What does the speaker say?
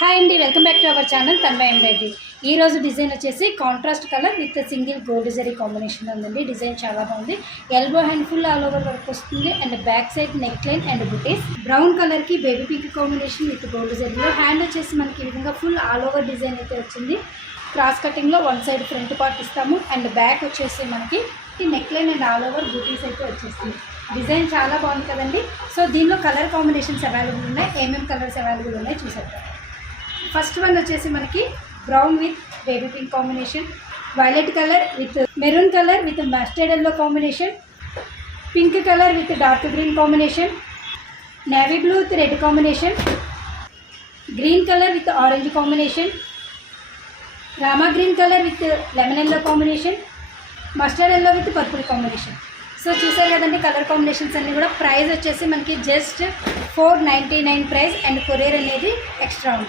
Hi అండి, welcome back to our channel Tanmaya embroidery. ఈ రోజు డిజైన్ వచ్చేసి contrast colour with single gold zari combination ఉందండి. డిజైన్ చాలా బాగుంది. Elbow hand full all over work వస్తుంది and back side neck line and butis. Brown colour కి baby pink combination with gold జరీలో hand వచ్చేసి మనకి ఈ విధంగా ఫుల్ ఆల్ ఓవర్ డిజైన్ అయితే వచ్చింది. క్రాస్ కటింగ్ లో వన్ సైడ్ ఫ్రంట్ పార్ట్ ఇస్తాము అండ్ బ్యాక్ వచ్చేసి మనకి neck line and all over బుటీస్ అయితే వచ్చేస్తుంది. డిజైన్ చాలా బాగుంది కదండి. సో దీనిలో కలర్ కాంబినేషన్స్ అవైలబుల్ ఉన్నాయి. ఏమేమి కలర్స్ అవైలబుల్ ఉన్నాయి చూసేద్దాం. ఫస్ట్ వన్ వచ్చేసి మనకి brown with baby pink combination, violet colour with maroon colour with mustard yellow combination, pink colour with dark green combination, navy blue with red combination, green colour with orange combination, Rama green colour with lemon yellow combination, mustard yellow with purple combination. So చూసారు కదండి colour combinations అన్నీ కూడా. Price వచ్చేసి మనకి just 499 price and courier అనేది extra ఉంటుంది.